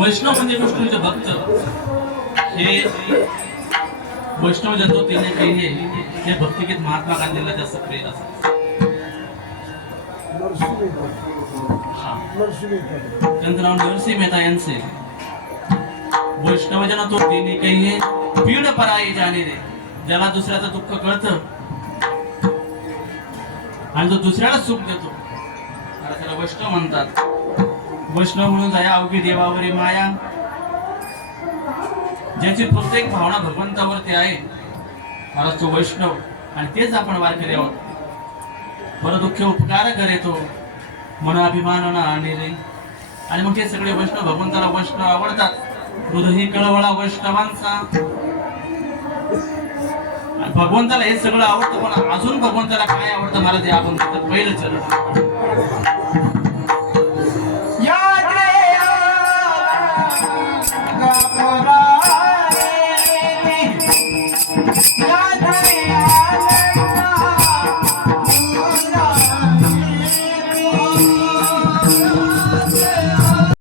वैष्णव म्हणजे विष्णूचे भक्त हे वैष्णव जंतो तिने काही हे भक्तिगीत महात्मा गांधीला जास्त प्रेर असत त्यांचं नाव नरसिंह मेहता यांचे वैष्णव जन तो तिने काही पीड पराई जाणे रे ज्याला दुसऱ्याचं दुःख कळतं आणि तो दुसऱ्याला सुख देतो त्याला वैष्णव म्हणतात वैष्णव म्हणून दया अवघी देवावरी माया ज्याची प्रत्येक भावना भगवंतावरती आहे मला तो वैष्णव आणि तेच आपण वारकरी आहोत परदुःख उपकार करेतो मनाभिमान आणि रे आणि मग ते सगळे वैष्णव भगवंताला वैष्णव आवडतात हृदय कळवळा वैष्णवांचा भगवंताला हे सगळं आवडतं पण अजून भगवंताला काय आवडतं मला ते आपण पहिलं चरण